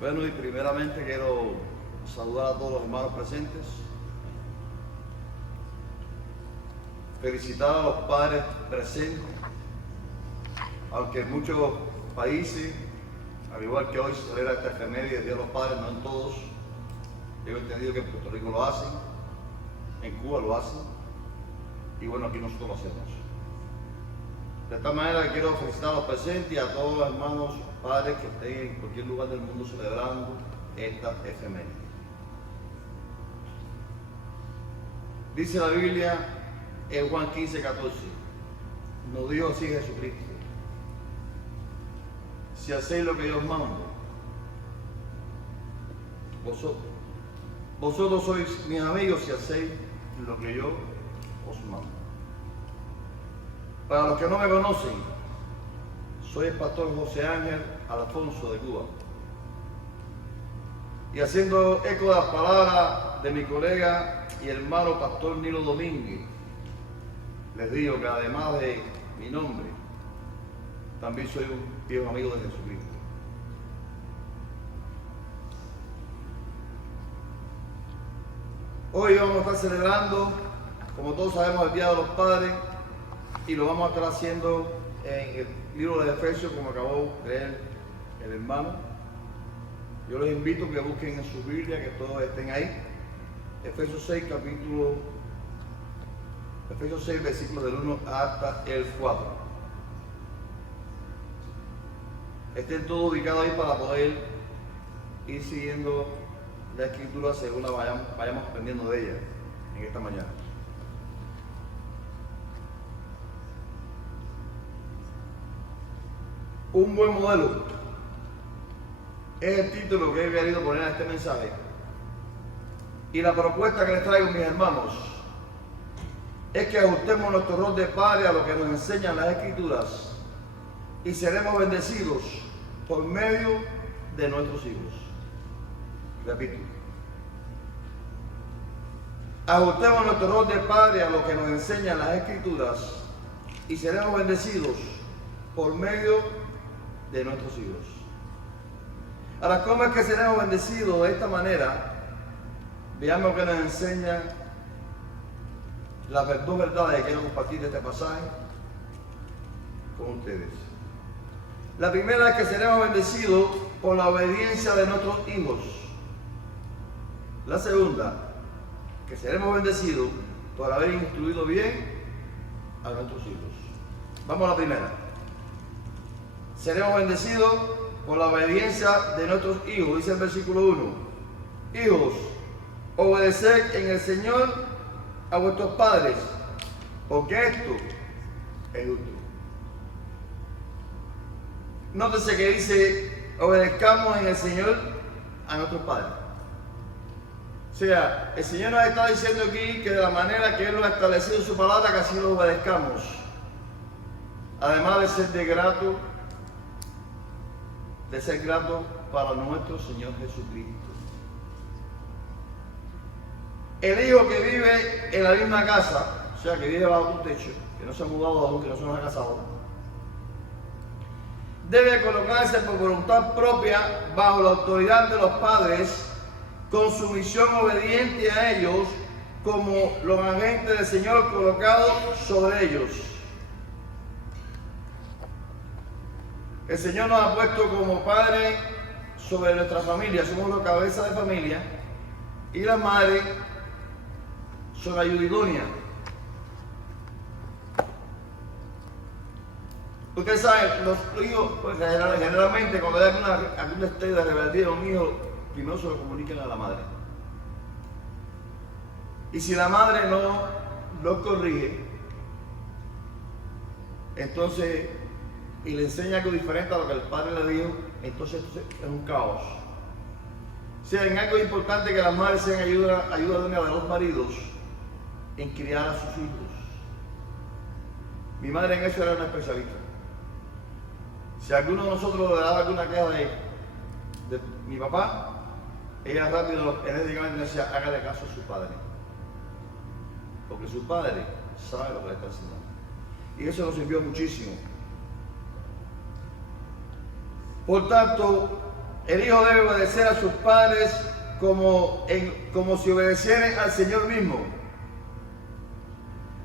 Bueno, y primeramente quiero saludar a todos los hermanos presentes, felicitar a los padres presentes, aunque en muchos países, al igual que hoy se celebra esta efeméride del Día de los Padres, no en todos. Yo he entendido que en Puerto Rico lo hacen, en Cuba lo hacen, y bueno, aquí nosotros lo hacemos. De esta manera quiero felicitar a los presentes y a todos los hermanos padres que estén en cualquier lugar del mundo celebrando esta efeméride. Dice la Biblia en Juan 15:14, nos dijo así Jesucristo: si hacéis lo que yo os mando, vosotros sois mis amigos si hacéis lo que yo os mando. Para los que no me conocen, soy el pastor José Ángel Alfonso de Cuba. Y haciendo eco de las palabras de mi colega y hermano pastor Nilo Domínguez, les digo que además de mi nombre, también soy un viejo amigo de Jesucristo. Hoy vamos a estar celebrando, como todos sabemos, el Día de los Padres, y lo vamos a estar haciendo en el libro de Efesios, como acabó de leer el hermano. Yo les invito a que busquen en su Biblia, que todos estén ahí. Efesios 6, versículos del 1 hasta el 4. Estén todos ubicados ahí para poder ir siguiendo la escritura según la vayamos aprendiendo de ella en esta mañana. Un buen modelo es el título que he querido poner a este mensaje. Y la propuesta que les traigo, mis hermanos, es que ajustemos nuestro rol de padre a lo que nos enseñan las Escrituras y seremos bendecidos por medio de nuestros hijos. Repito. Ajustemos nuestro rol de padre a lo que nos enseñan las Escrituras y seremos bendecidos por medio de nuestros hijos. Ahora, ¿cómo es que seremos bendecidos de esta manera? Veamos que nos enseñan las dos verdades que quiero compartir de este pasaje con ustedes. La primera es que seremos bendecidos por la obediencia de nuestros hijos. La segunda, que seremos bendecidos por haber instruido bien a nuestros hijos. Vamos a la primera. Seremos bendecidos por la obediencia de nuestros hijos, dice el versículo 1. Hijos, obedeced en el Señor a vuestros padres, porque esto es justo. Nótese que dice, obedezcamos en el Señor a nuestros padres. O sea, el Señor nos está diciendo aquí que de la manera que Él lo ha establecido en su palabra, que así lo obedezcamos. Además de ser grato para nuestro Señor Jesucristo. El hijo que vive en la misma casa, o sea, que vive bajo un techo, que no se ha mudado aún, que no se nos ha casado, debe colocarse por voluntad propia bajo la autoridad de los padres, con sumisión obediente a ellos, como los agentes del Señor colocados sobre ellos. El Señor nos ha puesto como padres sobre nuestra familia, somos la cabeza de familia, y las madres son ayuda idónea. Ustedes saben, los hijos, pues, generalmente cuando hay algún estado de rebeldía, un hijo primero se lo comunican a la madre. Y si la madre no lo corrige, entonces, y le enseña algo diferente a lo que el padre le dijo, entonces es un caos. O sea, en algo importante que las madres sean ayuda de los maridos en criar a sus hijos. Mi madre en eso era una especialista. Si alguno de nosotros le daba alguna queja de mi papá, ella rápido, enérgicamente decía, hágale caso a su padre. Porque su padre sabe lo que le está enseñando. Y eso nos sirvió muchísimo. Por tanto, El hijo debe obedecer a sus padres como si obedeciera al Señor mismo.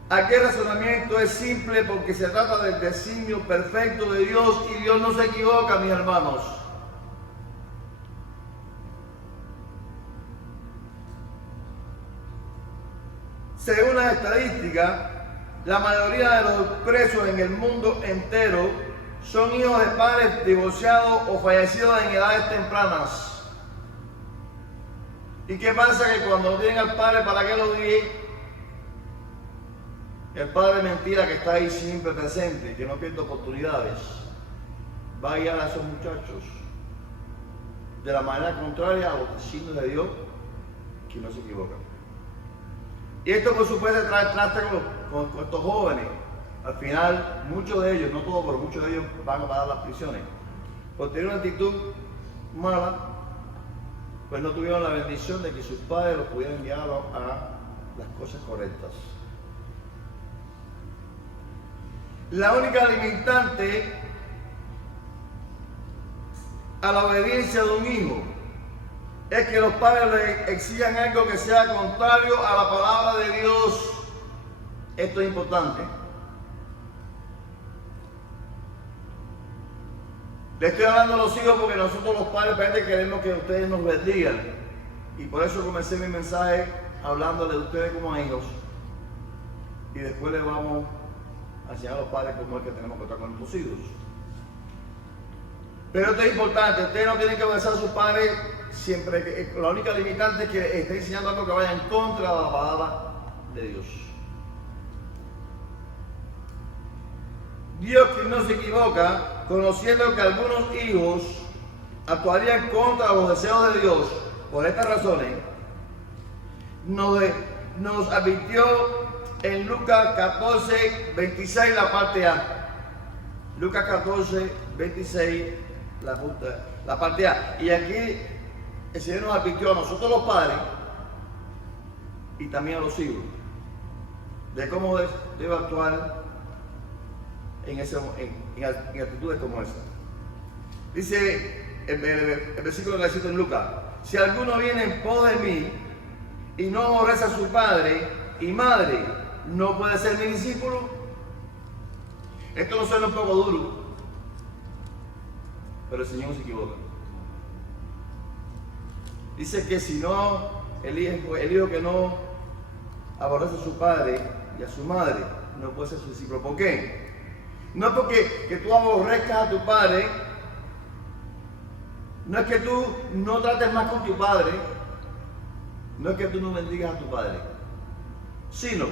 Aquel razonamiento es simple porque se trata del designio perfecto de Dios y Dios no se equivoca, mis hermanos. Según las estadísticas, la mayoría de los presos en el mundo entero son hijos de padres divorciados o fallecidos en edades tempranas. ¿Y qué pasa? Que cuando no tienen al padre, ¿para qué lo digan? El padre mentira que está ahí siempre presente, que no pierde oportunidades, va a guiar a esos muchachos de la manera contraria a los designios de Dios, que no se equivocan. Y esto por supuesto trae traste con estos jóvenes. Al final, muchos de ellos, no todos, pero muchos de ellos van a pagar las prisiones. Por tener una actitud mala, pues no tuvieron la bendición de que sus padres los pudieran guiar a las cosas correctas. La única limitante a la obediencia de un hijo es que los padres le exijan algo que sea contrario a la palabra de Dios. Esto es importante. Le estoy hablando a los hijos porque nosotros los padres parece queremos que ustedes nos bendigan. Y por eso comencé mi mensaje hablándole de ustedes como hijos. Y después le vamos a enseñar a los padres cómo es que tenemos que estar con nuestros hijos. Pero esto es importante, ustedes no tienen que obedecer a sus padres siempre. La única limitante es que estén enseñando algo que vaya en contra de la palabra de Dios. Dios, que no se equivoca, conociendo que algunos hijos actuarían contra los deseos de Dios por estas razones, nos advirtió en Lucas 14, 26, la parte A. Lucas 14, 26, la parte A. Y aquí el Señor nos advirtió a nosotros los padres y también a los hijos de cómo debe actuar en actitudes como esa. Dice el versículo que cito en Lucas: si alguno viene en pos de mí y no aborrece a su padre y madre, no puede ser mi discípulo. Esto no suena un poco duro, pero el Señor no se equivoca. Dice que si no, el hijo que no aborrece a su padre y a su madre, no puede ser su discípulo. ¿Por qué? No es porque que tú aborrezcas a tu padre, no es que tú no trates más con tu padre, no es que tú no bendigas a tu padre, sino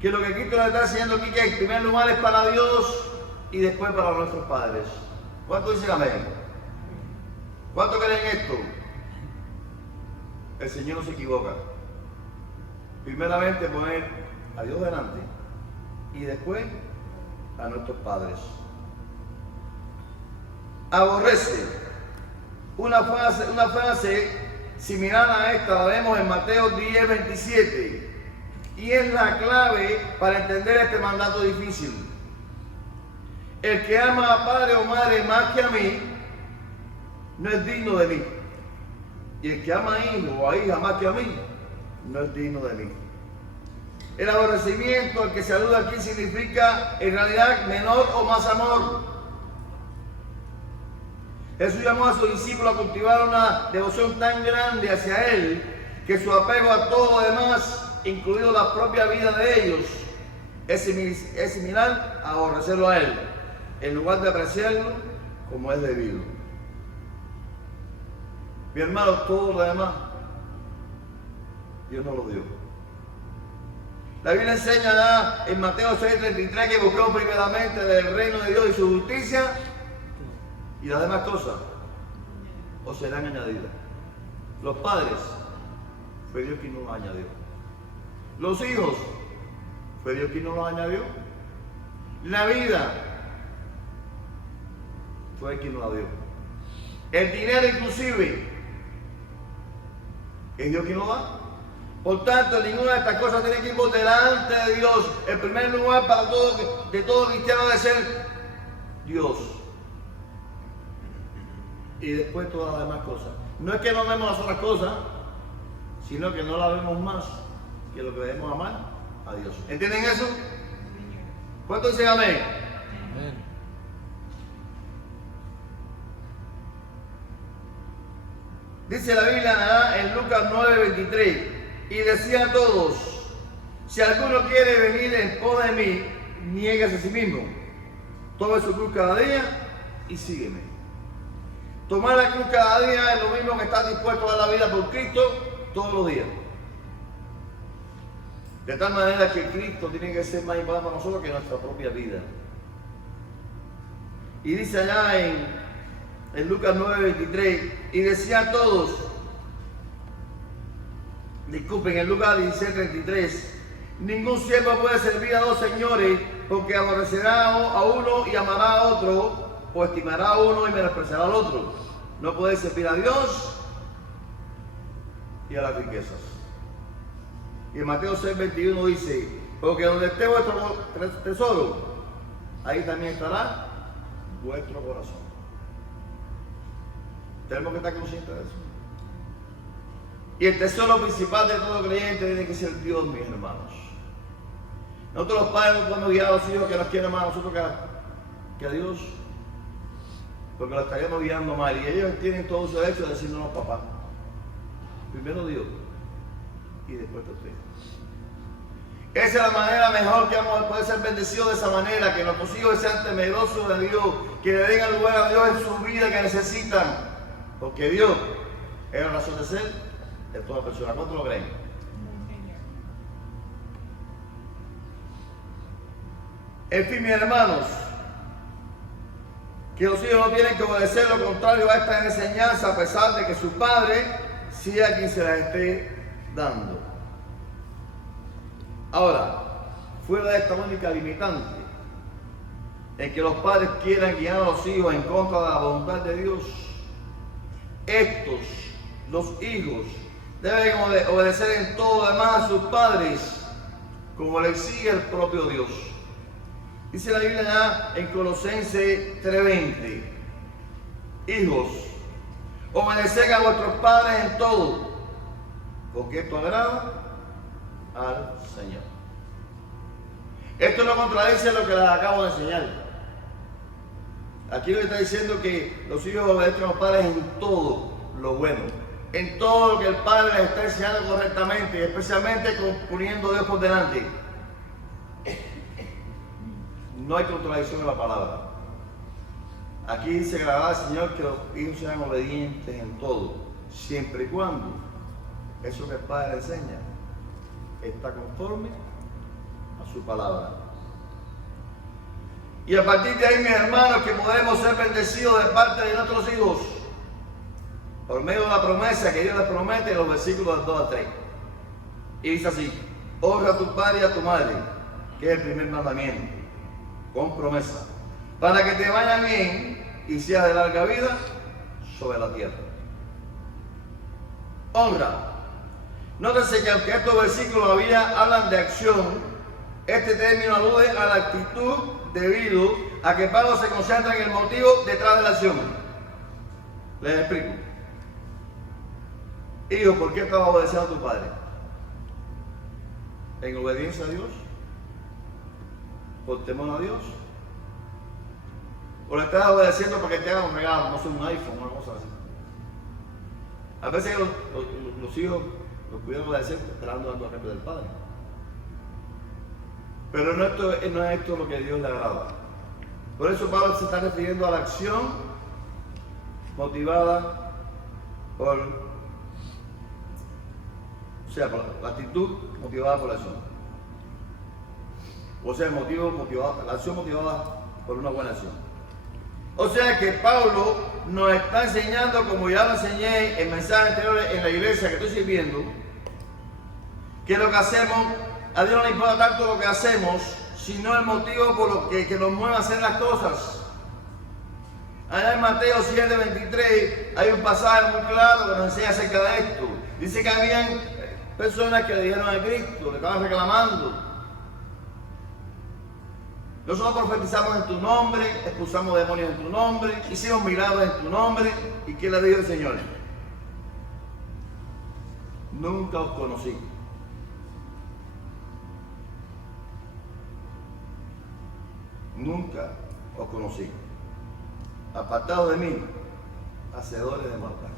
que lo que Cristo nos está enseñando aquí, que en primer lugar es para Dios y después para nuestros padres. ¿Cuántos dicen amén? ¿Cuántos creen esto? El Señor no se equivoca. Primeramente poner a Dios delante y después a nuestros padres. Aborrece. Una frase similar a esta la vemos en Mateo 10, 27. Y es la clave para entender este mandato difícil. El que ama a padre o madre más que a mí, no es digno de mí. Y el que ama a hijo o a hija más que a mí, no es digno de mí. El aborrecimiento al que se alude aquí significa en realidad menor o más amor. Jesús llamó a sus discípulos a cultivar una devoción tan grande hacia Él que su apego a todo lo demás, incluido la propia vida de ellos, es similar a aborrecerlo a Él, en lugar de apreciarlo como es debido. Mi hermano, todo lo demás, Dios nos lo dio. La Biblia enseña ya en Mateo 6:33 que buscamos primeramente del reino de Dios y su justicia, y las demás cosas os serán añadidas. Los padres, fue Dios quien nos los añadió. Los hijos, fue Dios quien nos los añadió. La vida, fue quien nos la dio. El dinero inclusive, es Dios quien lo da. Por tanto, ninguna de estas cosas tiene que ir por delante de Dios. El primer lugar para todo cristiano debe ser Dios. y después todas las demás cosas. No es que no vemos las otras cosas, sino que no la vemos más que lo que debemos amar a Dios. ¿Entienden eso? ¿Cuántos dicen amén? Amén. Dice la Biblia en Lucas 9:23, y decía a todos: si alguno quiere venir en pos de mí, niéguese a sí mismo, tome su cruz cada día y sígueme. Tomar la cruz cada día es lo mismo que estar dispuesto a dar la vida por Cristo todos los días. De tal manera que Cristo tiene que ser más importante para nosotros que nuestra propia vida. Y dice allá en Lucas 9:23, y decían todos, disculpen, en Lucas 16:33, ningún siervo puede servir a dos señores, porque aborrecerá a uno y amará a otro, o estimará a uno y menospreciará al otro. No puede servir a Dios y a las riquezas. Y en Mateo 6:21 dice, porque donde esté vuestro tesoro, ahí también estará vuestro corazón. Tenemos que estar conscientes de eso. Y el tesoro principal de todo creyente tiene que ser Dios, mis hermanos. Nosotros los padres no podemos guiar a los hijos que nos quieren más a nosotros que a Dios, porque los estaríamos guiando mal. Y ellos tienen todo su derecho de decirnos papá. Primero Dios y después usted. Esa es la manera mejor que vamos a poder ser bendecidos, de esa manera, que nuestros hijos sean temerosos de Dios, que le den el lugar a Dios en su vida que necesitan. Porque Dios es la razón de ser de toda persona. ¿Cuántos lo creen? En fin, mis hermanos, que los hijos no tienen que obedecer lo contrario a esta enseñanza, a pesar de que su padre sea quien se la esté dando. Ahora, fuera de esta única limitante, en que los padres quieran guiar a los hijos en contra de la voluntad de Dios, estos, los hijos, deben obedecer en todo lo demás a sus padres, como le exige el propio Dios. Dice la Biblia en Colosenses 3:20, hijos, obedeced a vuestros padres en todo, porque esto agrada al Señor. Esto no contradice lo que les acabo de enseñar. Aquí lo que está diciendo que los hijos obedezcan a los padres en todo lo bueno, en todo lo que el padre les está enseñando correctamente, y especialmente poniendo a Dios por delante. No hay contradicción en la palabra. Aquí dice que agrada al Señor que los hijos sean obedientes en todo, siempre y cuando eso que el padre le enseña está conforme a su palabra. Y a partir de ahí, mis hermanos, que podemos ser bendecidos de parte de nuestros hijos por medio de la promesa que Dios les promete en los versículos del 2 al 3. Y dice así: honra a tu padre y a tu madre, que es el primer mandamiento, con promesa, para que te vaya bien y seas de larga vida sobre la tierra. Honra. Nótese que aunque estos versículos hablan de acción, este término alude a la actitud debido a que Pablo se concentra en el motivo detrás de la acción. Les explico. Hijo, ¿por qué estás obedeciendo a tu padre? ¿En obediencia a Dios? ¿Por temor a Dios? ¿O le estás obedeciendo porque te hagan un regalo, no sé, un iPhone o una cosa así? A veces los hijos los pudieron obedecer esperando algo a jefe del padre. Pero no es esto lo que a Dios le agrada. Por eso Pablo se está refiriendo a la acción motivada por la actitud motivada por la acción. O sea, la acción motivada por una buena acción. O sea que Pablo nos está enseñando, como ya lo enseñé en mensajes anteriores en la iglesia que estoy sirviendo, que lo que hacemos, a Dios no le importa tanto lo que hacemos, sino el motivo por lo que nos mueve a hacer las cosas. Allá en Mateo 7:23 hay un pasaje muy claro que nos enseña acerca de esto. Dice que habían personas que le dijeron a Cristo, le estaban reclamando: Nosotros profetizamos en tu nombre, expulsamos demonios en tu nombre, hicimos milagros en tu nombre. ¿Y qué le dijo el Señor? Nunca os conocí. Nunca os conocí. Apartados de mí, hacedores de maldad.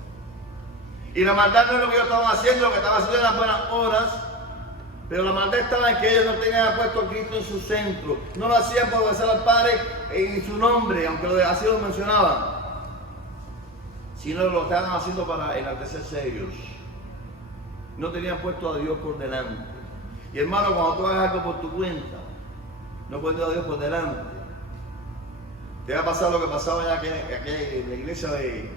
Y la maldad no es lo que ellos estaban haciendo, lo que estaban haciendo eran buenas obras, pero la maldad estaba en que ellos no tenían puesto a Cristo en su centro. No lo hacían por obedecer al Padre en su nombre, aunque así lo mencionaban, sino lo estaban haciendo para enaltecerse ellos. No tenían puesto a Dios por delante. Y hermano, cuando tú hagas algo por tu cuenta, no poniendo a Dios por delante, te va a pasar lo que pasaba ya en la iglesia de,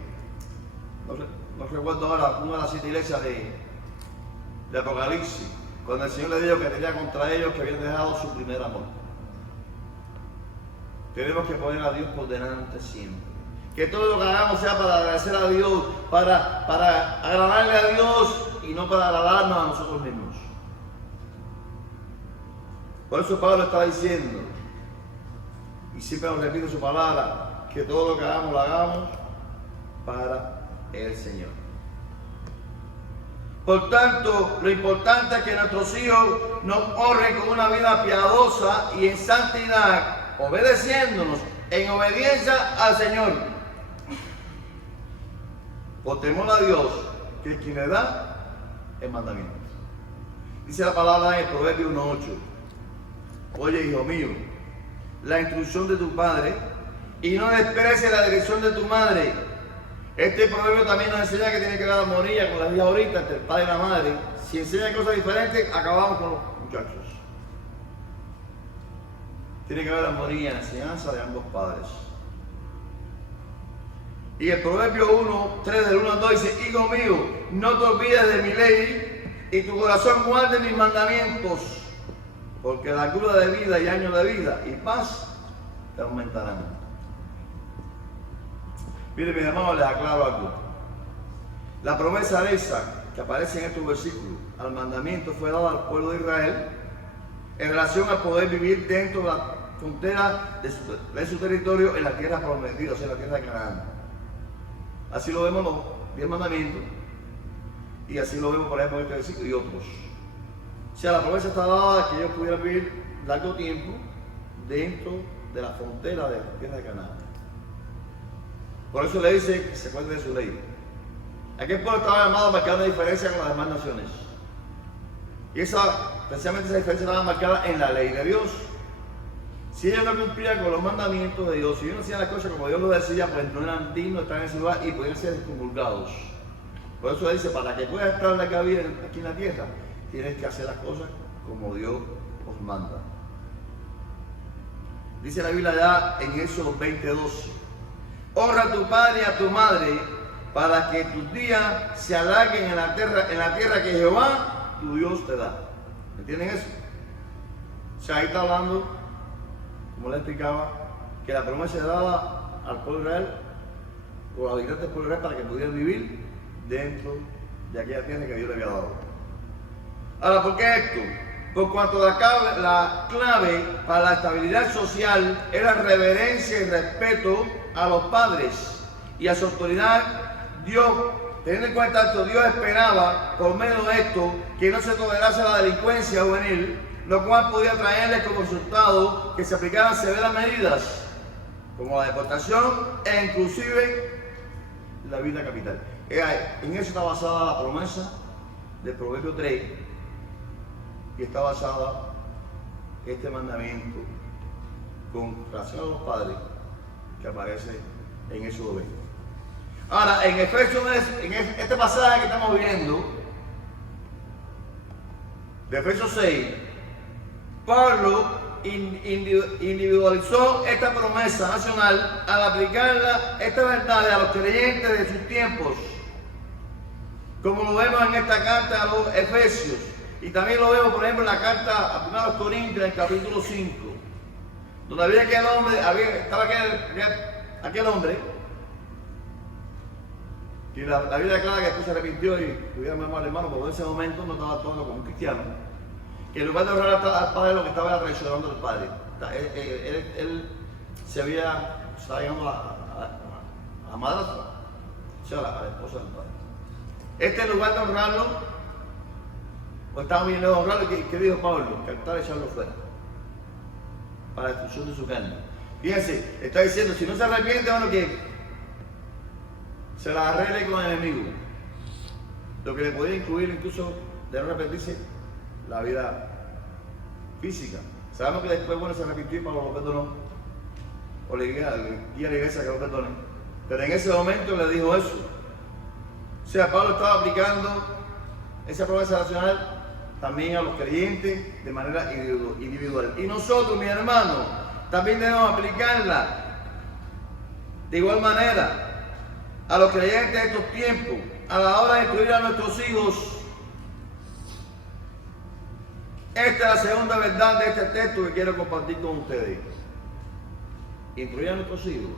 no recuerdo ahora, una de las 7 iglesias de Apocalipsis, cuando el Señor le dijo que tenía contra ellos que habían dejado su primer amor. Tenemos que poner a Dios por delante siempre. Que todo lo que hagamos sea para agradecer a Dios, para agradarle a Dios y no para agradarnos a nosotros mismos. Por eso Pablo está diciendo, y siempre nos repite su palabra, que todo lo que hagamos lo hagamos para el Señor. Por tanto, lo importante es que nuestros hijos nos honren con una vida piadosa y en santidad, obedeciéndonos en obediencia al Señor. Por temor a Dios, que es quien le da el mandamiento. Dice la palabra en el Proverbio 1:8. Oye, hijo mío, la instrucción de tu padre y no desprecies la dirección de tu madre. Este proverbio también nos enseña que tiene que haber armonía con las hijas ahorita, entre el padre y la madre. Si enseñan cosas diferentes, acabamos con los muchachos. Tiene que haber armonía en la enseñanza de ambos padres. Y el Proverbio 1:3 del 1 al 2 dice, hijo mío, no te olvides de mi ley y tu corazón guarde mis mandamientos, porque la cura de vida y años de vida y paz te aumentarán. Miren, mis hermanos, les aclaro algo. La promesa de esa que aparece en estos versículos al mandamiento fue dada al pueblo de Israel en relación a poder vivir dentro de la frontera de su territorio en la tierra prometida, o sea, en la tierra de Canaán. Así lo vemos en los 10 mandamientos y así lo vemos, por ejemplo, en este versículo y otros. O sea, la promesa está dada que ellos pudieran vivir largo tiempo dentro de la frontera de la tierra de Canaán. Por eso le dice que se acuerde de su ley. Aquel pueblo estaba llamado a marcar una diferencia con las demás naciones. Y precisamente esa diferencia estaba marcada en la ley de Dios. Si ellos no cumplían con los mandamientos de Dios, si ellos no hacían las cosas como Dios lo decía, pues no eran dignos de estar en ese lugar y podían ser excomulgados. Por eso dice, para que puedas estar aquí en la tierra, tienes que hacer las cosas como Dios os manda. Dice la Biblia ya en Éxodo 20:12. Honra a tu padre y a tu madre para que tus días se alarguen en la tierra que Jehová tu Dios te da. ¿Entienden eso? O sea, ahí está hablando, como le explicaba, que la promesa es dada al pueblo de Israel, o a los habitantes del pueblo de Israel, para que pudieran vivir dentro de aquella tierra que Dios le había dado. Ahora, ¿por qué esto? Por cuanto la clave para la estabilidad social es la reverencia y respeto a los padres y a su autoridad. Dios, teniendo en cuenta esto, Dios esperaba por medio de esto que no se tolerase la delincuencia juvenil, lo cual podía traerles como resultado que se aplicaran severas medidas como la deportación e inclusive la vida capital. En eso está basada la promesa del Proverbio 3 y está basada este mandamiento con relación a los padres que aparece en Éxodo 20. Ahora, en Efesios, en este pasaje que estamos viendo, de Efesios 6, Pablo individualizó esta promesa nacional al aplicarla, esta verdad a los creyentes de sus tiempos, como lo vemos en esta carta a los Efesios, y también lo vemos, por ejemplo, en la carta a 1 Corintios, en el capítulo 5, donde había aquel hombre, estaba aquel hombre, que la Biblia declara que después se arrepintió y pudiera llamar al hermano, pero en ese momento no estaba actuando como un cristiano, que en lugar de honrar al padre, lo que estaba era traicionando al padre. Él se estaba llegando a madrastra, o sea, a la esposa del padre. En lugar de honrarlo, o estaba bien lejos de honrarlo, ¿qué dijo Pablo? Que al echarlo fuera, para la destrucción de su carne. Fíjense, está diciendo, si no se arrepiente, bueno, que se la arregle con el enemigo. Lo que le podía incluir incluso de no arrepentirse, la vida física. Sabemos que después, bueno, se arrepintió y Pablo lo perdonó, o le guía a la iglesia que lo perdone. Pero en ese momento le dijo eso. O sea, Pablo estaba aplicando esa promesa nacional también a los creyentes de manera individual. Y nosotros, mis hermanos, también debemos aplicarla de igual manera a los creyentes de estos tiempos, a la hora de instruir a nuestros hijos. Esta es la segunda verdad de este texto que quiero compartir con ustedes. Instruir a nuestros hijos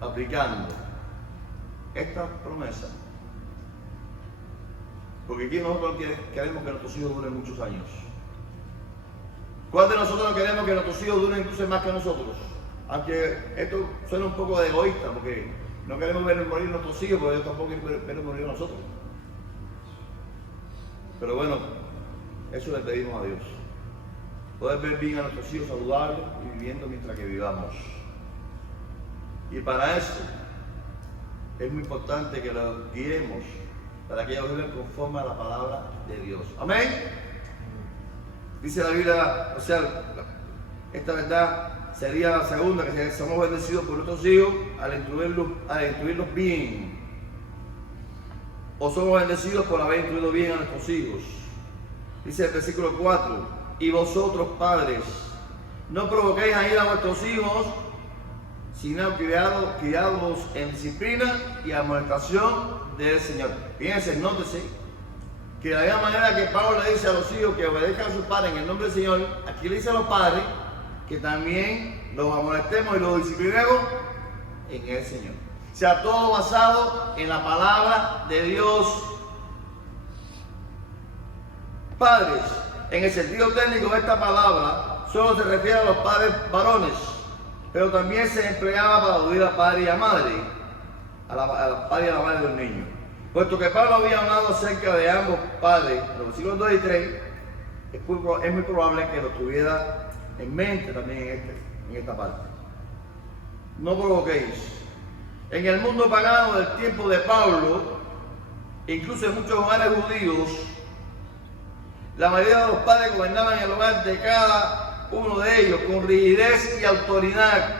aplicando esta promesa. Porque aquí nosotros queremos que nuestros hijos duren muchos años. ¿Cuál de nosotros no queremos que nuestros hijos duren incluso más que nosotros? Aunque esto suena un poco de egoísta, porque no queremos ver morir nuestros hijos, porque ellos tampoco quieren ver morir a nosotros. Pero bueno, eso le pedimos a Dios. Poder ver bien a nuestros hijos saludables y viviendo mientras que vivamos. Y para eso es muy importante que los guiemos para que ellos vivan conforme a la palabra de Dios. Amén. Dice la Biblia, o sea, esta verdad sería la segunda, que somos bendecidos por nuestros hijos al instruirlos bien. O somos bendecidos por haber instruido bien a nuestros hijos. Dice el versículo 4, y vosotros, padres, no provoquéis a ira a vuestros hijos, sino criados en disciplina y amonestación del Señor. Fíjense, nótese que de la misma manera que Pablo le dice a los hijos que obedezcan a sus padres en el nombre del Señor, aquí le dice a los padres que también los amonestemos y los disciplinemos en el Señor. O sea, todo basado en la palabra de Dios. Padres, en el sentido técnico de esta palabra, solo se refiere a los padres varones, pero también se empleaba para aludir a padre y a madre, a la padre y a la madre del niño. Puesto que Pablo había hablado acerca de ambos padres, en los versículos 2 y 3, es muy probable que lo tuviera en mente también en esta parte. No provoquéis. En el mundo pagano del tiempo de Pablo, incluso en muchos hogares judíos, la mayoría de los padres gobernaban el hogar de cada uno de ellos con rigidez y autoridad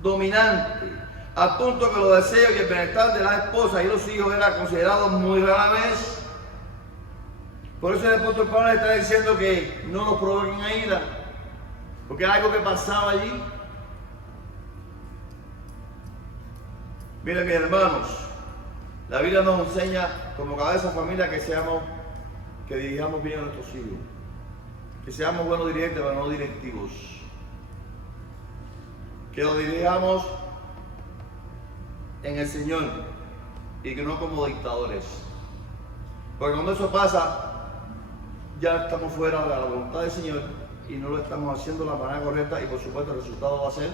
dominante, al punto que los deseos y el bienestar de las esposas y los hijos eran considerados muy rara vez. Por eso el apóstol Pablo está diciendo que no nos provoquen a ira, porque era algo que pasaba allí. Miren, mis hermanos, la Biblia nos enseña como cabeza de familia que dirijamos bien a nuestros hijos, que seamos buenos dirigentes pero no directivos, que los dirijamos en el Señor y que no como dictadores, porque cuando eso pasa ya estamos fuera de la voluntad del Señor y no lo estamos haciendo de la manera correcta, y por supuesto el resultado va a ser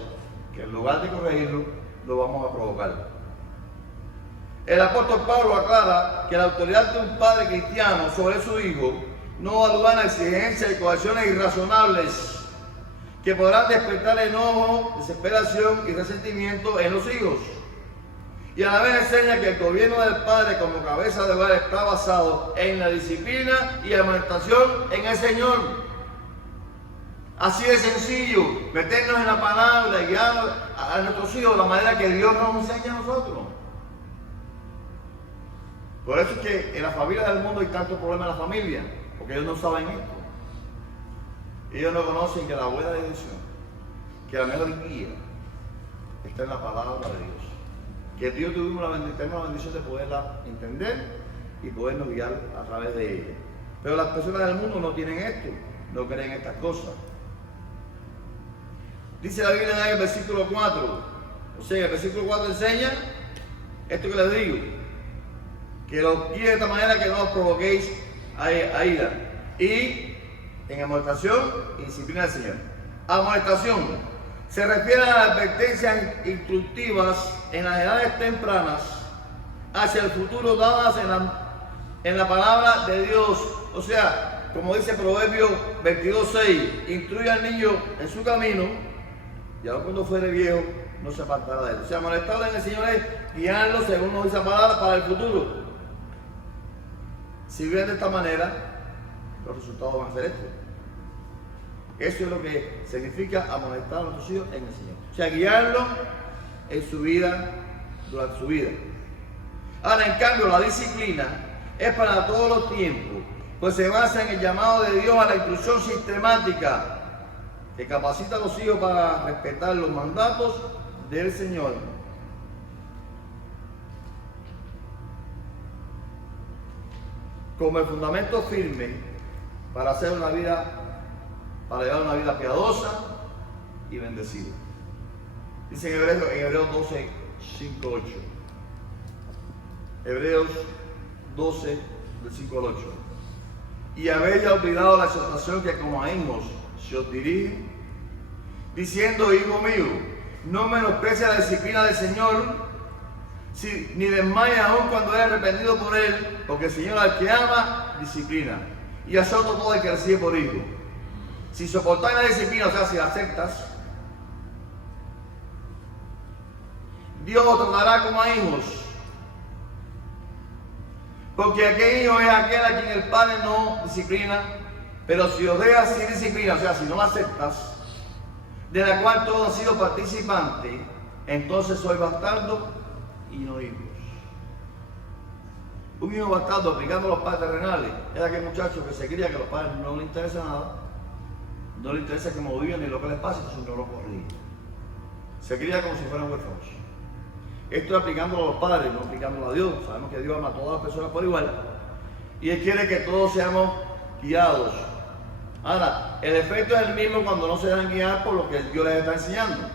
que en lugar de corregirlo lo vamos a provocar. El apóstol Pablo aclara que la autoridad de un padre cristiano sobre su hijo no va a lugar a exigencias y coacciones irrazonables que podrán despertar enojo, desesperación y resentimiento en los hijos. Y a la vez enseña que el gobierno del padre como cabeza de hogar está basado en la disciplina y amonestación en el Señor. Así de sencillo, meternos en la palabra y guiar a nuestros hijos de la manera que Dios nos enseña a nosotros. Por eso es que en la familia del mundo hay tantos problemas en la familia, porque ellos no saben esto. Ellos no conocen que la buena dirección, que la mejor guía está en la palabra de Dios. Que Dios tenemos la bendición de poderla entender y podernos guiar a través de ella. Pero las personas del mundo no tienen esto, no creen estas cosas. Dice la Biblia en el versículo 4, o sea, el versículo 4 enseña esto que les digo, que los guíe de esta manera que no os provoquéis a ira. Y en amonestación y disciplina del Señor. Amonestación se refiere a las advertencias instructivas en las edades tempranas hacia el futuro dadas en la palabra de Dios. O sea, como dice Proverbios 22:6, instruye al niño en su camino, y aun cuando fuere viejo, no se apartará de él. O sea, amonestarlo en el Señor es guiarlo, según nos dice la palabra, para el futuro. Si viven de esta manera, los resultados van a ser estos. Eso es lo que significa amonestar a nuestros hijos en el Señor. O sea, guiarlo en su vida, durante su vida. Ahora, en cambio, la disciplina es para todos los tiempos, pues se basa en el llamado de Dios a la instrucción sistemática que capacita a los hijos para respetar los mandatos del Señor. Como el fundamento firme para llevar una vida piadosa y bendecida. Dice en Hebreos 12, 5, 8. Hebreos 12, del 5 al 8. Y habéis ya olvidado la exhortación que como a hijos se os dirige, diciendo: hijo mío, no menosprecies la disciplina del Señor, ni desmayes aún cuando eres arrepentido por él, porque el Señor al que ama, disciplina, y azota todo el que recibe por hijo. Si soportáis la disciplina, o sea, si la aceptas, Dios os tratará como a hijos. Porque aquel hijo es aquel a quien el padre no disciplina, pero si os dejas sin disciplina, o sea, si no la aceptas, de la cual todos han sido participantes, entonces sois bastardos y no hijos. Un hijo bastardo, aplicando a los padres terrenales, es aquel muchacho que se cría que a los padres no les interesa nada, no les interesa cómo viven ni lo que les pasa, entonces no lo corrigen. Se cría como si fueran huérfanos. Esto es aplicándolo a los padres, no aplicándolo a Dios. Sabemos que Dios ama a todas las personas por igual. Y Él quiere que todos seamos guiados. Ahora, el efecto es el mismo cuando no se dejan guiar por lo que Dios les está enseñando.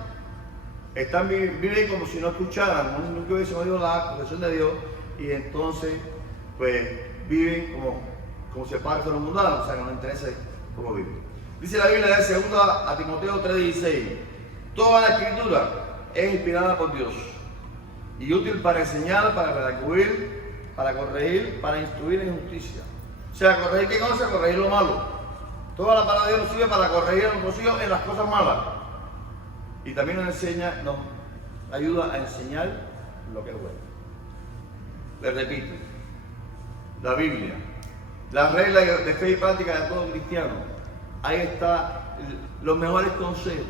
Viven como si no escucharan, nunca hubiesen oído la corrección de Dios, y entonces, pues, viven como si el padre fuera un mundano, o sea, que no les interesa cómo viven. Dice la Biblia de 2 a Timoteo 3:16: toda la escritura es inspirada por Dios y útil para enseñar, para redarguir, para corregir, para instruir en justicia. O sea, corregir qué cosa, corregir lo malo. Toda la palabra de Dios nos sirve para corregir a nuestros hijos en las cosas malas. Y también nos ayuda a enseñar lo que es bueno. Les repito, la Biblia, las reglas de fe y práctica de todo cristiano. Ahí está los mejores consejos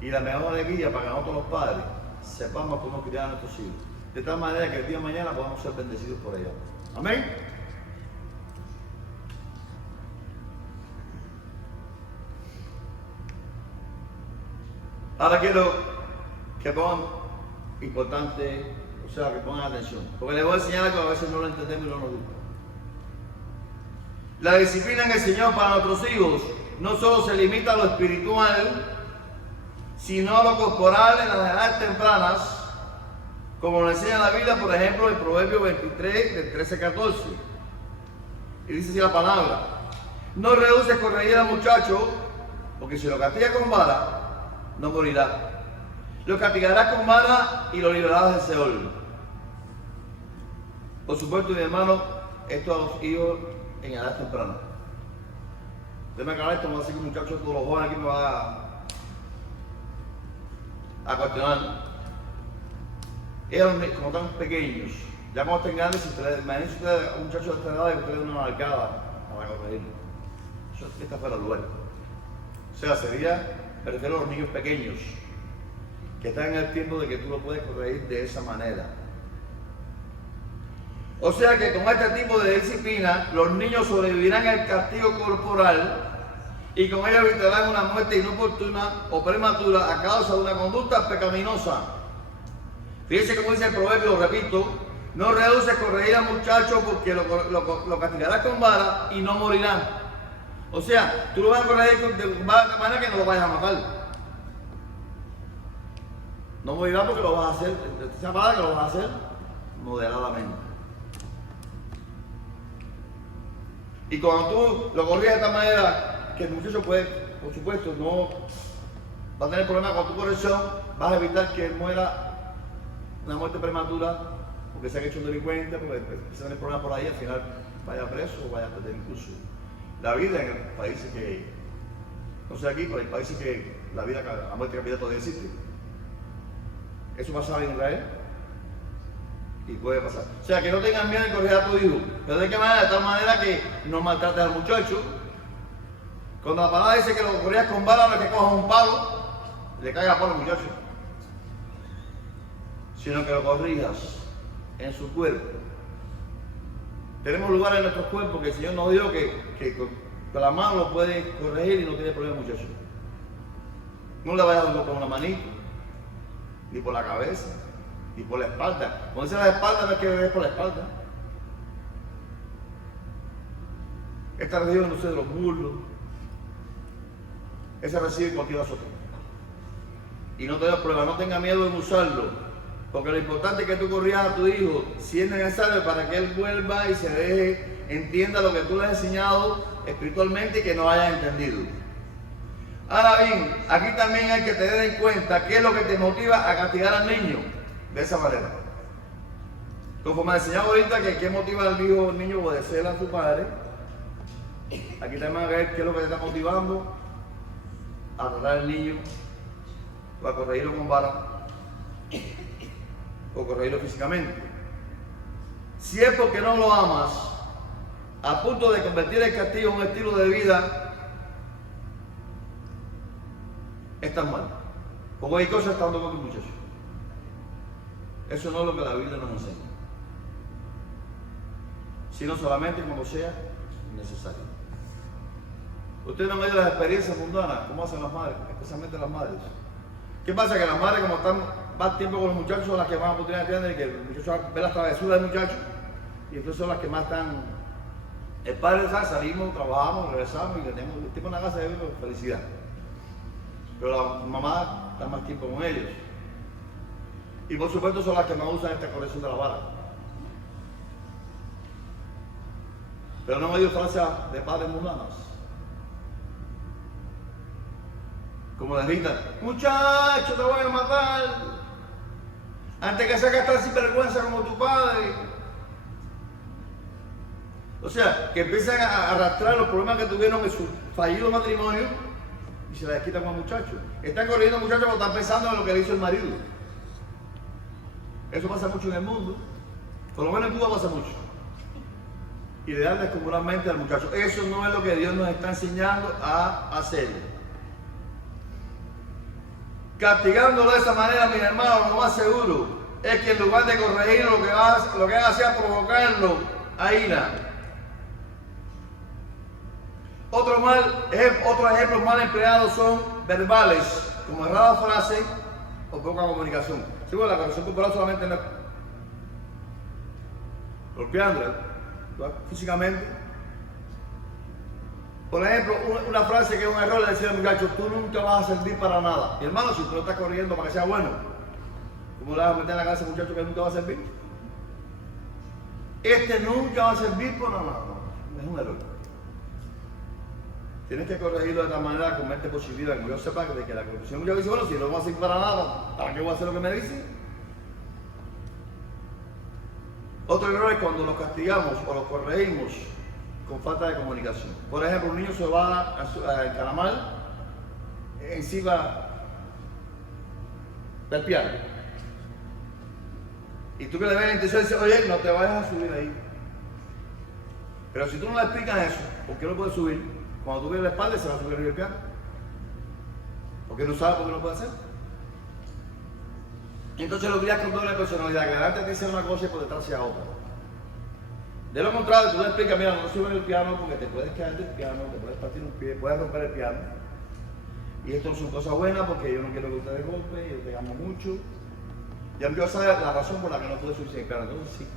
y la mejor guía para que nosotros los padres sepamos cómo criar a nuestros hijos, de tal manera que el día de mañana podamos ser bendecidos por ella. Amén. Ahora quiero que pongan importante, o sea, que pongan atención, porque les voy a enseñar algo que a veces no lo entendemos y no nos gusta. La disciplina en el Señor para nuestros hijos no solo se limita a lo espiritual, sino a lo corporal en las edades tempranas, como nos enseña la Biblia, por ejemplo, en Proverbios 23, del 13 al 14. Y dice así la palabra: no rehuses corregir al muchacho, porque si lo castigas con vara, no morirá. Lo castigarás con vara y lo librarás del Seol. Por supuesto, mi hermano, esto a los hijos en edad temprana. Déjame aclarar esto, no va a decir que un muchacho, todos los jóvenes aquí me va a cuestionar. Ellos, como tan pequeños, ya cuando estén grandes, si ustedes, imagínense ustedes un muchacho de esta edad y ustedes le dan una marcada para corregirlo. Eso está fuera de lugar. O sea, me refiero a los niños pequeños, que están en el tiempo de que tú lo puedes corregir de esa manera. O sea que con este tipo de disciplina, los niños sobrevivirán al castigo corporal y con ello evitarán una muerte inoportuna o prematura a causa de una conducta pecaminosa. Fíjense cómo dice el proverbio, lo repito: no rehuses corregir al muchacho, porque lo castigarás con vara y no morirá. O sea, tú lo vas a corregir de manera que no lo vayas a matar. No morirá porque lo vas a hacer, esa palabra que lo vas a hacer moderadamente. Y cuando tú lo corriges de esta manera que el muchacho puede, por supuesto, no va a tener problemas con tu corrección, vas a evitar que él muera una muerte prematura, porque se ha hecho un delincuente, porque se tiene problemas por ahí, al final vaya preso o vaya a perder incluso la vida en países que, no sé aquí, pero hay países que la muerte capital todavía existe. Eso pasaba en Israel y puede pasar. O sea, que no tengas miedo de corregir a tu hijo, pero de qué manera, de tal manera que no maltrates al muchacho. Cuando la palabra dice que lo corrías con bala, no es que cojas un palo y le caiga por el muchacho, sino que lo corrijas en su cuerpo. Tenemos lugares en nuestros cuerpos que el Señor nos dijo que con la mano lo puede corregir y no tiene problema, muchacho. No le vayas a dar con una manito, ni por la cabeza, ni por la espalda. Cuando dice la espalda, no es que le des por la espalda. Esta región no sé de los muslos. Ese recibe cualquier azote. Y no te des problema, no tenga miedo en usarlo. Porque lo importante es que tú corrijas a tu hijo, si es necesario, para que él vuelva y se deje, entienda lo que tú le has enseñado espiritualmente y que no haya entendido. Ahora bien, aquí también hay que tener en cuenta qué es lo que te motiva a castigar al niño de esa manera. Conforme enseñaba ahorita que qué motiva al hijo o al niño a obedecer a su padre, aquí también hay que ver qué es lo que te está motivando a tratar al niño o a corregirlo con vara o corregirlo físicamente. Si es porque no lo amas, a punto de convertir el castigo en un estilo de vida, estás mal. Porque hay cosas estando con tu muchacho. Eso no es lo que la Biblia nos enseña, sino solamente cuando sea necesario. Ustedes no han oído las experiencias mundanas, cómo hacen las madres, especialmente las madres. ¿Qué pasa? Que las madres, como están más tiempo con los muchachos, son las que más oportunidad tienen de que el muchacho ve las travesuras del muchacho, y entonces son las que más están. El padre, ¿sabes? Salimos, trabajamos, regresamos y tenemos el tipo en la casa de felicidad. Pero la mamá está más tiempo con ellos. Y por supuesto son las que más usan esta corrección de la vara. Pero no han oído frases de padres mundanos. Como les gritan, muchacho, te voy a matar. Antes que seas tan sinvergüenza como tu padre. O sea, que empiezan a arrastrar los problemas que tuvieron en su fallido matrimonio y se les quitan con el muchacho. Están corriendo muchachos porque están pensando en lo que le hizo el marido. Eso pasa mucho en el mundo. Por lo menos en Cuba pasa mucho. Y le dan descomunalmente al muchacho. Eso no es lo que Dios nos está enseñando a hacer. Castigándolo de esa manera, mis hermanos, lo más seguro es que en lugar de corregirlo, lo que van a hacer es provocarlo a ira. Otros ejemplos mal empleados son verbales, como erradas frases o poca comunicación. Sí, bueno, la corrección corporal solamente no es golpeándola físicamente. Por ejemplo, una frase que es un error, le decía al muchacho, tú nunca vas a servir para nada. Mi hermano, si tú lo estás corriendo para que sea bueno, ¿cómo le vas a meter en la cabeza a ese muchacho que nunca va a servir? Este nunca va a servir para nada. Es un error. Tienes que corregirlo de tal manera con mente positiva, que yo sepa de que la corrección muchas veces, bueno, si no va a servir para nada, ¿para qué voy a hacer lo que me dice? Otro error es cuando los castigamos o los corregimos con falta de comunicación. Por ejemplo, un niño se va a encaramar encima del piano. Y tú que le ves la intención dices, oye, no te vayas a subir ahí. Pero si tú no le explicas eso, ¿por qué no puedes subir? Cuando tú ves la espalda se va a subir el piano. Porque no sabe por qué no puede hacer. Y entonces lo guías con doble personalidad, que delante te dice una cosa y por detrás sea otra. De lo contrario, tú le explicas, mira, no subes el piano porque te puedes caer del piano, te puedes partir un pie, puedes romper el piano. Y esto no son cosas buenas porque yo no quiero que ustedes golpeen, yo te amo mucho. Ya empiezo a saber la razón por la que no puedes subir el piano. Entonces sí.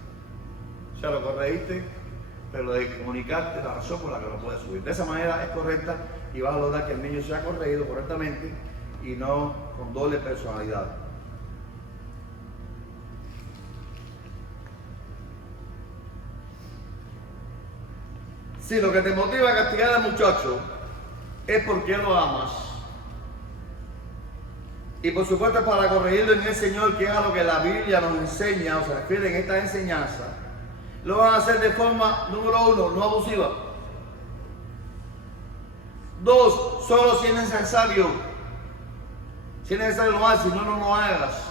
O sea, lo corregiste, pero de comunicarte la razón por la que no puedes subir. De esa manera es correcta y vas a lograr que el niño sea corregido correctamente y no con doble personalidad. Si lo que te motiva a castigar al muchacho es porque lo amas. Y por supuesto para corregirlo en el Señor, que es a lo que la Biblia nos enseña o se refiere en esta enseñanza, lo van a hacer de forma, número uno, no abusiva. Dos, solo si es necesario. Si es necesario lo hagas, si no, no lo hagas.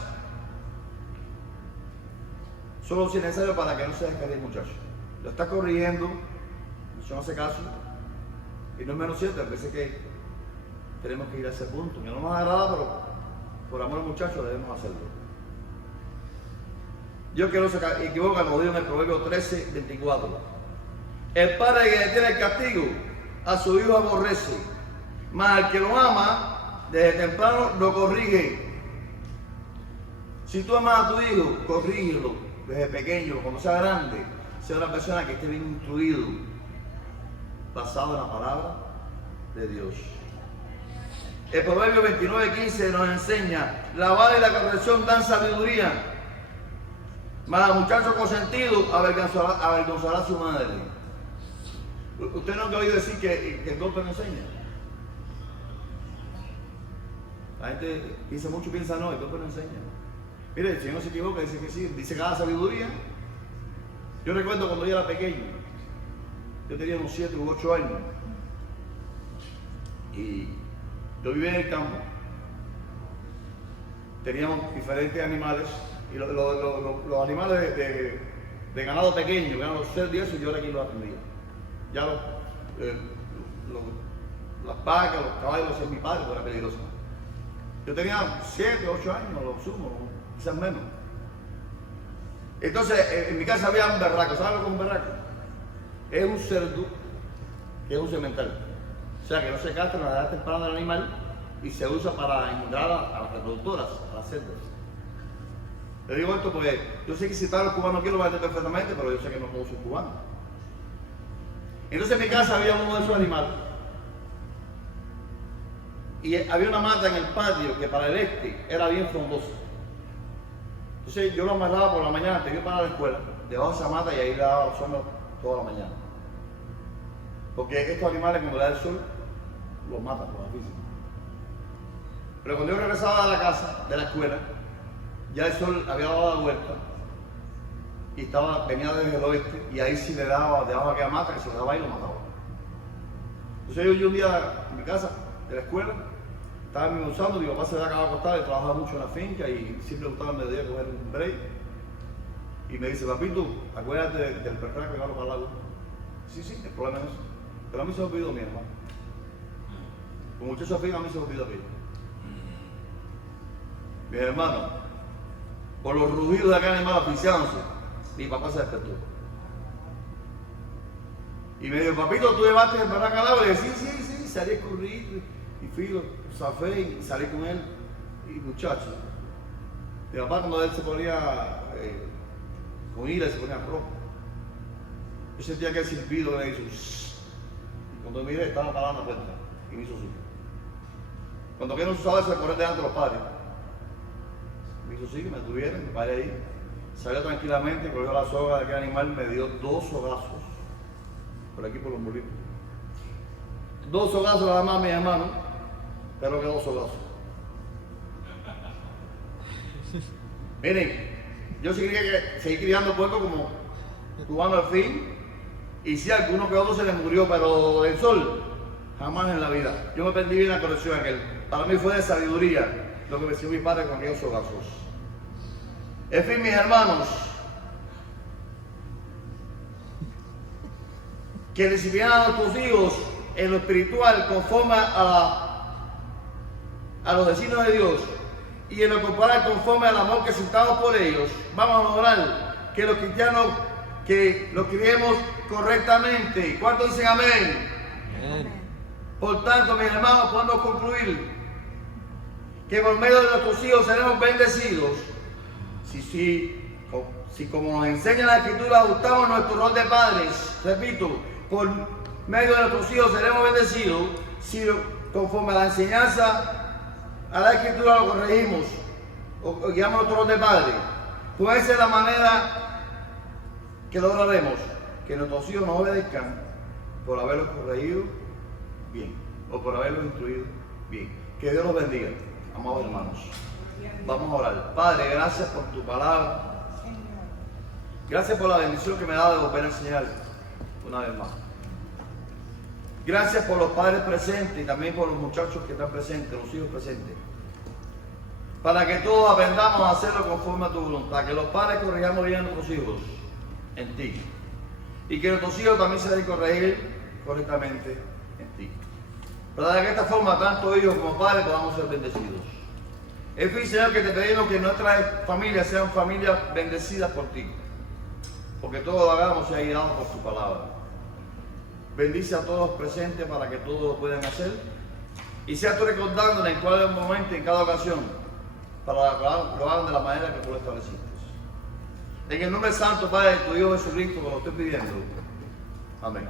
Solo si es necesario para que no se descargue el muchacho. Lo está corrigiendo, eso no hace caso. Y no es menos cierto, a veces que tenemos que ir a ese punto. Que no nos agrada, pero por amor al muchacho debemos hacerlo. Dios que no se equivoca, nos dijo en el Proverbio 13:24. El padre que detiene el castigo, a su hijo aborrece, mas al que lo ama, desde temprano lo corrige. Si tú amas a tu hijo, corrígelo desde pequeño, cuando sea grande, sea una persona que esté bien instruido, basado en la palabra de Dios. El Proverbio 29:15 nos enseña: la vara y la corrección dan sabiduría, mas al muchacho consentido avergonzará a su madre. ¿Usted no ha oído decir que el golpe no enseña? La gente piensa no, el golpe no enseña. Mire, el Señor no se equivoca, dice que sí, dice que da sabiduría. Yo recuerdo cuando yo era pequeño, yo tenía unos 7 u 8 años, y yo vivía en el campo, teníamos diferentes animales, y los animales de ganado pequeño, ganado cerdo y eso, yo era quien los atendía. Ya las vacas, los caballos, los hacía mi padre, porque era peligroso. Yo tenía 7, 8 años, lo sumo, quizás menos. Entonces, en mi casa había un berraco. ¿Sabes lo que es un berraco? Es un cerdo que es un cemental. O sea, que no se castra en la edad temprana del animal y se usa para engendrar a las reproductoras, a las cerdas. Le digo esto porque yo sé que si están los cubanos aquí lo van a entender perfectamente, pero yo sé que no todos son cubanos. Entonces en mi casa había uno de esos animales. Y había una mata en el patio que para el este era bien frondosa. Entonces yo lo amarraba por la mañana antes de ir para la escuela, debajo de esa mata, y ahí le daba sol toda la mañana. Porque estos animales, cuando le da el sol, los matan por la física. Pero cuando yo regresaba de la casa, de la escuela, ya el sol había dado la vuelta y venía desde el oeste, y ahí sí le daba debajo de aquella mata, que se le daba y lo mataba. Entonces yo un día en mi casa, de la escuela, estaba almorzando, mi papá se había acabado de acostar, él trabajaba mucho en la finca y siempre le gustaba al mediodía coger un break. Y me dice: papito, acuérdate del perraco que va para el lago. Sí, el problema es eso. Pero a mí se me olvidó, mi hermano. Como muchacho afín, a mí se me olvidó aquello. Mis hermanos, por los rugidos de aquel animal oficiándose, mi papá se despertó. Y me dijo: papito, ¿tú llevaste el perraco al lago? Y le dije: sí, salí a escurrir y fui, zafé y salí con él. Y muchacho, mi papá, cuando él se ponía con ira, se ponía rojo. Yo sentía que el silbido me hizo shh. Y cuando miré, estaba parado en la puerta y me hizo así. Cuando que no se usaba eso de correr delante de los padres, me hizo así, que me tuvieron, me paré ahí. Salió tranquilamente, cogió la soga de aquel animal, me dio 2 sogazos por aquí por los molinos. 2 sogazos nada más, mis hermanos, pero que 2 sogazos. Miren, yo seguí criando puercos como cubano al fin, y sí, algunos que otros se les murió, pero del sol, jamás en la vida. Yo me perdí bien la colección aquel. Para mí fue de sabiduría lo que me enseñó mi padre con aquellos sogazos. En fin, mis hermanos, que disciplinan a nuestros hijos en lo espiritual conforme a los designios de Dios, y en lo corporal conforme al amor que sintamos por ellos, vamos a lograr que los cristianos, que los criemos correctamente. ¿Cuántos dicen amén? Amén. Por tanto, mis hermanos, podemos concluir que por medio de nuestros hijos seremos bendecidos si como nos enseña la Escritura, ajustamos nuestro rol de padres. Repito, por medio de nuestros hijos seremos bendecidos si conforme a la enseñanza a la Escritura lo corregimos o guiamos nuestro rol de padre. Pues esa es la manera que lograremos que nuestros hijos nos obedezcan por haberlos corregido bien. o por haberlos instruido bien. Que Dios los bendiga, amados hermanos. Vamos a orar. Padre, gracias por tu palabra. Gracias por la bendición que me da de volver a enseñar una vez más. Gracias por los padres presentes y también por los muchachos que están presentes, los hijos presentes. Para que todos aprendamos a hacerlo conforme a tu voluntad. Que los padres corrijamos bien a nuestros hijos en ti. Y que nuestros hijos también se dejen corregir correctamente en ti. Para que de esta forma, tanto ellos como padres podamos ser bendecidos. En fin, Señor, que te pedimos que nuestras familias sean familias bendecidas por ti. Porque todo lo hagamos sea guiado por tu palabra. Bendice a todos los presentes para que todos lo puedan hacer. Y sea tú recordándoles en cada momento, en cada ocasión, para que lo hagan de la manera que tú lo estableciste. En el nombre santo, Padre, de tu Hijo Jesucristo, que lo estoy pidiendo. Amén.